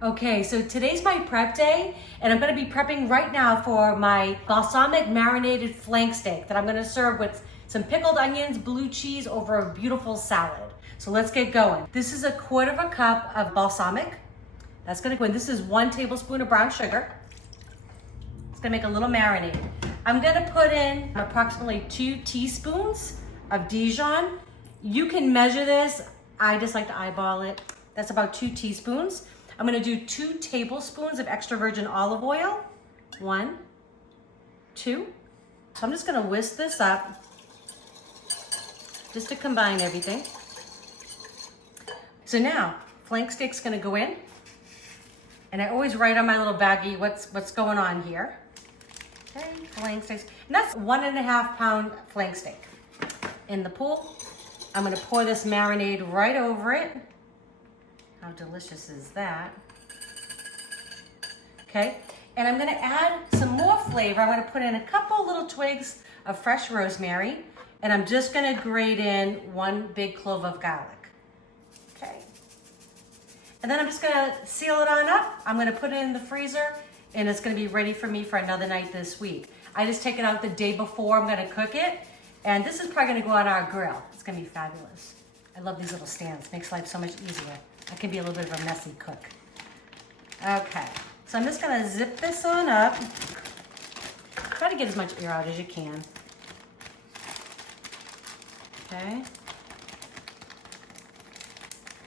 Okay, so today's my prep day, and I'm gonna be prepping right now for my balsamic marinated flank steak that I'm gonna serve with some pickled onions, blue cheese over a beautiful salad. So let's get going. This is 1/4 cup of balsamic. That's gonna go in. This is 1 tablespoon of brown sugar. It's gonna make a little marinade. I'm gonna put in approximately 2 teaspoons of Dijon. You can measure this. I just like to eyeball it. That's about 2 teaspoons. I'm gonna do 2 tablespoons of extra virgin olive oil. 1, 2. So I'm just gonna whisk this up just to combine everything. So now, flank steak's gonna go in. And I always write on my little baggie what's going on here. Okay, flank steaks. And that's 1.5 pound flank steak. In the pool, I'm gonna pour this marinade right over it. How delicious is that? Okay, and I'm gonna add some more flavor. I'm gonna put in a couple little twigs of fresh rosemary, and I'm just gonna grate in 1 big clove of garlic. Okay, and then I'm just gonna seal it on up. I'm gonna put it in the freezer, and it's gonna be ready for me for another night this week. I just take it out the day before I'm gonna cook it, and this is probably gonna go on our grill. It's gonna be fabulous. I love these little stands, makes life so much easier. I can be a little bit of a messy cook. Okay, so I'm just gonna zip this on up. Try to get as much air out as you can. Okay.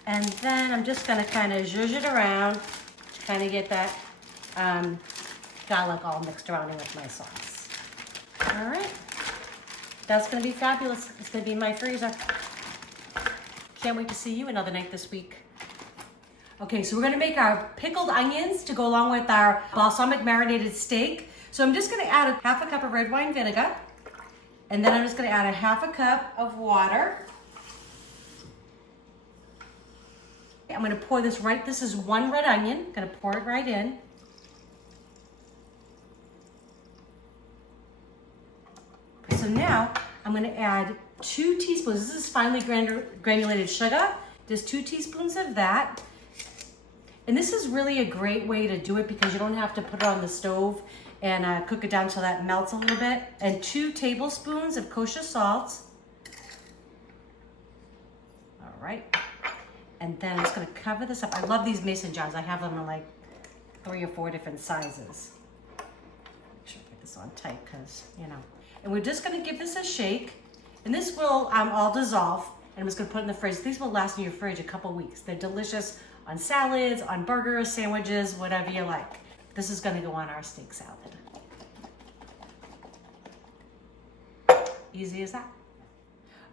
And then I'm just gonna kind of zhuzh it around to kind of get that garlic all mixed around in with my sauce. All right, that's gonna be fabulous. It's gonna be in my freezer. Can't wait to see you another night this week. Okay, so we're gonna make our pickled onions to go along with our balsamic marinated steak. So I'm just gonna add 1/2 cup of red wine vinegar, and then I'm just gonna add 1/2 cup of water. I'm gonna pour this right, this is 1 red onion, I'm gonna pour it right in. So now I'm gonna add 2 teaspoons, this is finely granulated sugar, just 2 teaspoons of that. And this is really a great way to do it because you don't have to put it on the stove and cook it down so that melts a little bit. And 2 tablespoons of kosher salt. All right. And then I'm just gonna cover this up. I love these mason jars. I have them in like 3 or 4 different sizes. Make sure I get this on tight because, you know. And we're just gonna give this a shake. And this will all dissolve. And I'm just gonna put it in the fridge. These will last in your fridge a couple weeks. They're delicious on salads, on burgers, sandwiches, whatever you like. This is gonna go on our steak salad. Easy as that.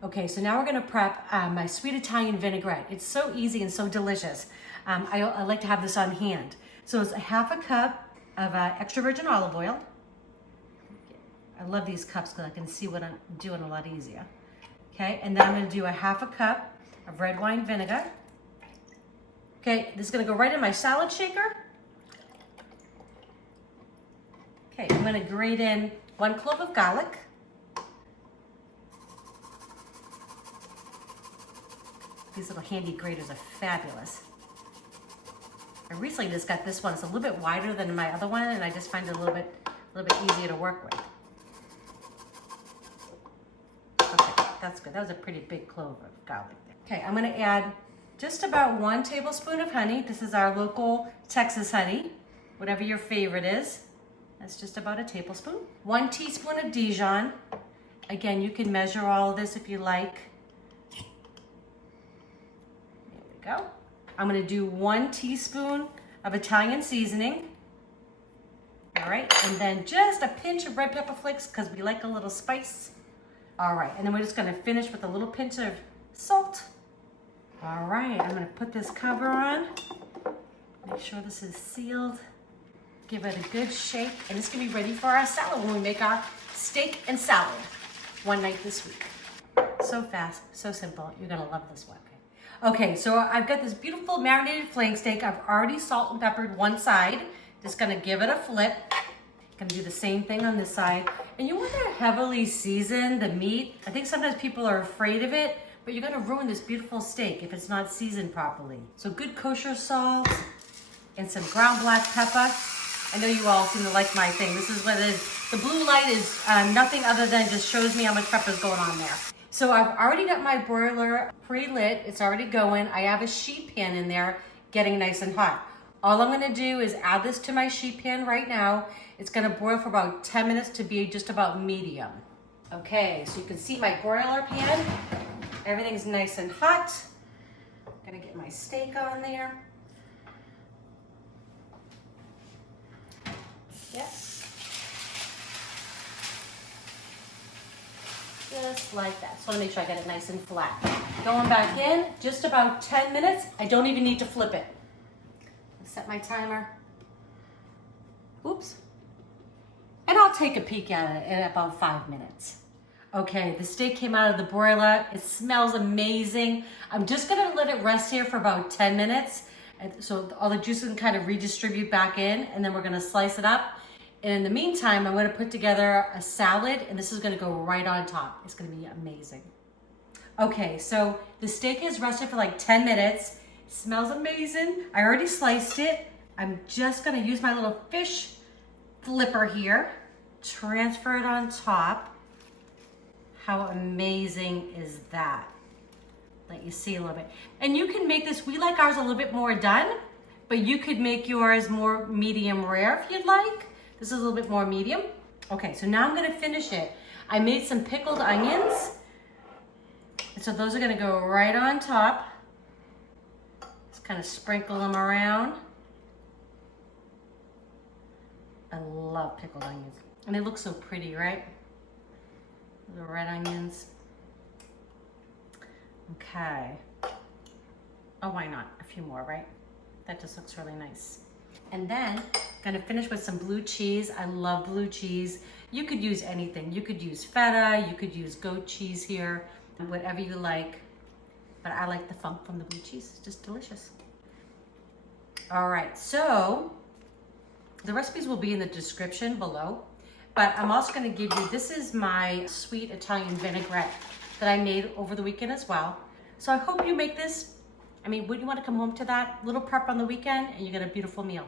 Okay, so now we're gonna prep my sweet Italian vinaigrette. It's so easy and so delicious. I like to have this on hand. So it's 1/2 cup of extra virgin olive oil. I love these cups because I can see what I'm doing a lot easier. Okay, and then I'm gonna do 1/2 cup of red wine vinegar. Okay, this is gonna go right in my salad shaker. Okay, I'm gonna grate in 1 clove of garlic. These little handy graters are fabulous. I recently just got this one. It's a little bit wider than my other one, and I just find it a little bit easier to work with. Okay, that's good. That was a pretty big clove of garlic. Okay, I'm gonna add just about 1 tablespoon of honey. This is our local Texas honey, whatever your favorite is. That's just about a tablespoon. 1 teaspoon of Dijon. Again, you can measure all of this if you like. There we go. I'm gonna do 1 teaspoon of Italian seasoning. All right, and then just a pinch of red pepper flakes because we like a little spice. All right, and then we're just gonna finish with a little pinch of salt. All right, I'm gonna put this cover on. Make sure this is sealed. Give it a good shake, and it's gonna be ready for our salad when we make our steak and salad one night this week. So fast, so simple. You're gonna love this one. Okay, so I've got this beautiful marinated flank steak. I've already salt and peppered one side. Just gonna give it a flip. Gonna do the same thing on this side. And you want to heavily season the meat. I think sometimes people are afraid of it, but you're gonna ruin this beautiful steak if it's not seasoned properly. So good kosher salt, and some ground black pepper. I know you all seem to like my thing. This is what it is. The blue light is nothing other than just shows me how much pepper is going on there. So I've already got my broiler pre-lit. It's already going. I have a sheet pan in there getting nice and hot. All I'm gonna do is add this to my sheet pan right now. It's gonna boil for about 10 minutes to be just about medium. Okay, so you can see my broiler pan. Everything's nice and hot. I'm gonna get my steak on there. Yep. Just like that. So I want to make sure I get it nice and flat. Going back in, just about 10 minutes. I don't even need to flip it. Set my timer. Oops. And I'll take a peek at it in about 5 minutes. Okay, the steak came out of the broiler. It smells amazing. I'm just gonna let it rest here for about 10 minutes. So all the juice can kind of redistribute back in, and then we're gonna slice it up. And in the meantime, I'm gonna put together a salad, and this is gonna go right on top. It's gonna be amazing. Okay, so the steak is rested for like 10 minutes. It smells amazing. I already sliced it. I'm just gonna use my little fish flipper here, transfer it on top. How amazing is that? Let you see a little bit. And you can make this, we like ours a little bit more done, but you could make yours more medium rare if you'd like. This is a little bit more medium. Okay, so now I'm gonna finish it. I made some pickled onions. And so those are gonna go right on top. Just kind of sprinkle them around. I love pickled onions. And they look so pretty, right? The red onions. Okay. Oh, why not? A few more, right? That just looks really nice. And then I'm gonna finish with some blue cheese. I love blue cheese. You could use anything. You could use feta, you could use goat cheese here, whatever you like. But I like the funk from the blue cheese. It's just delicious. All right, so the recipes will be in the description below. But I'm also gonna give you, this is my sweet Italian vinaigrette that I made over the weekend as well. So I hope you make this. I mean, wouldn't you want to come home to that little prep on the weekend and you get a beautiful meal?